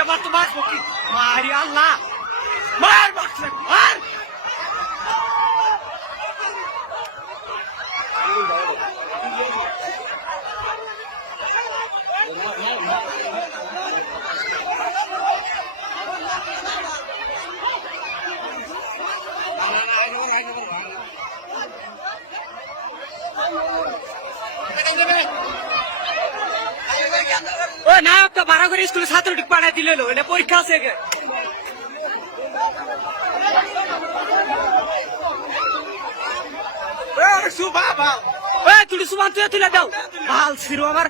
এবার তো মারবো কি মারি আল্লাহ মার মার নায়ক তো ভাড়া করে স্কুলে ছাত্র ঠিক পাঠাই দিল এটা পরীক্ষা আছে তুই সুমান তুই তুলে দাও ভাল ছিল আমার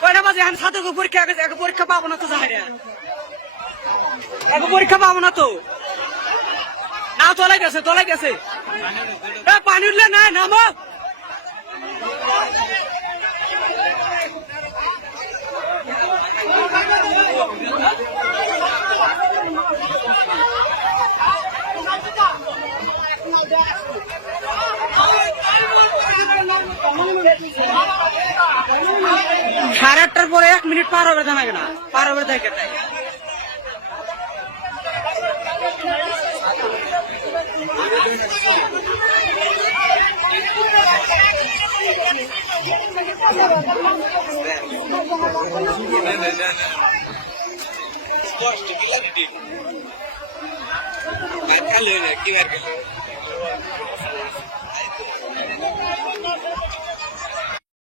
কয়টা বাজে এখন ছাত্রকে পরীক্ষা পরীক্ষা পাবো না তো যাই পরীক্ষা পাবো না তো নাও তোলাই গেছে পানি উঠলে না নামো সাড়ে 8টার পরে 1 মিনিট পার হবে জানা না পার হবে দেখে তাই কি আর